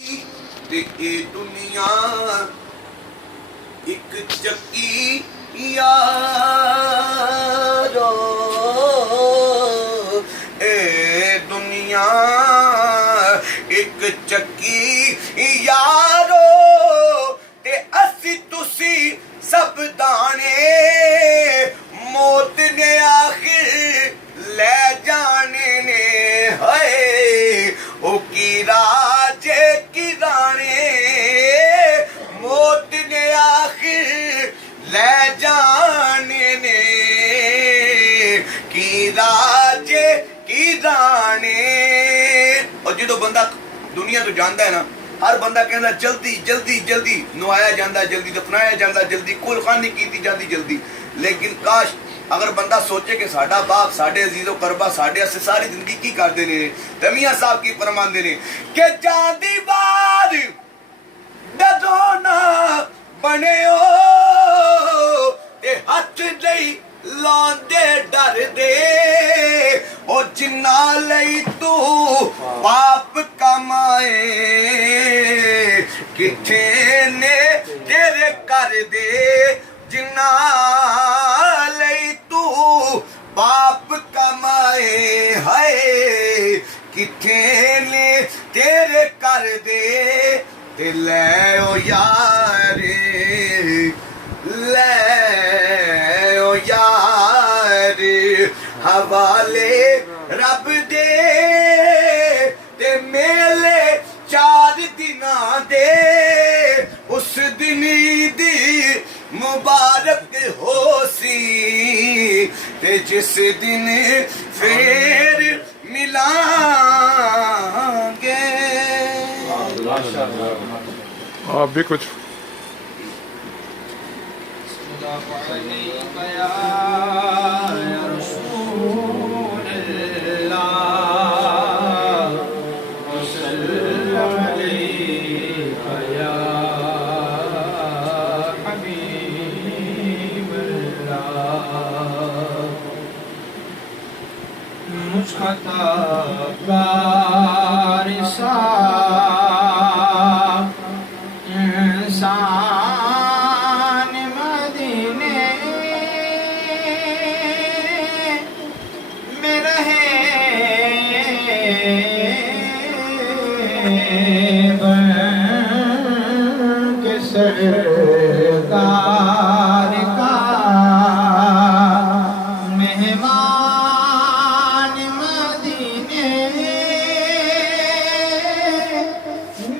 ते ए दुनिया एक चक्की यारो, ए दुनिया एक चक्की यारो, ते असी तुसी सब दाने मौत ने आखिर ले जाने ने। है ओ की राजे की राने मौत ने आखिर ले जाने ने, की राजे की राने। और जो बंदा दुनिया तो जानता है ना, हर बंदा कहना जल्दी जल्दी जल्दी नवाया जाता, जल्दी दफनाया जाता, जल्दी कुलखानी की जाती जल्दी। लेकिन काश अगर बंदा सोचे कि साडा बाप साडे अजीजो करबा साडे से सारी जिंदगी की करते ने, ते मियां साहब की फरमांदे ने कि जांदी बार ददों ना बनियो ते हथ नहीं लांदे डर दे, ओ जिन्ना लई तू पाप कमाए किथे ने तेरे कर दे, जिन्ना लई तू पाप कमाए है किथे ने तेरे कर दे, ते ले ओ यारे ले ओ यारे हवाले रब दे, ते मेले 4 दिना दे उस दिन दी मुबारक हो सी, ते जिस दिन फिर मिलांगे। आप भी कुछ इंसान मदीने में रहे बन के सरकार का मेहमान मदीने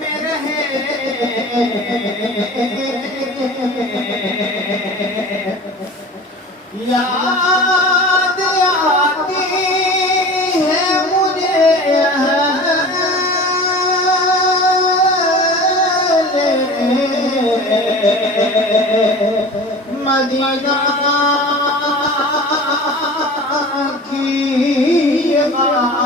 में रहे, याद आती है मुझे मदीना की ये बात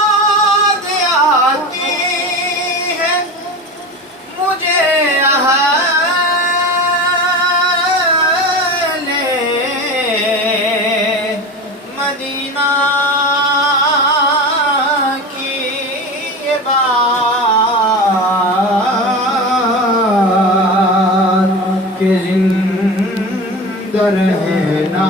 याद आती है मुझे अहले मदीना की ये बात के जिंदा रहना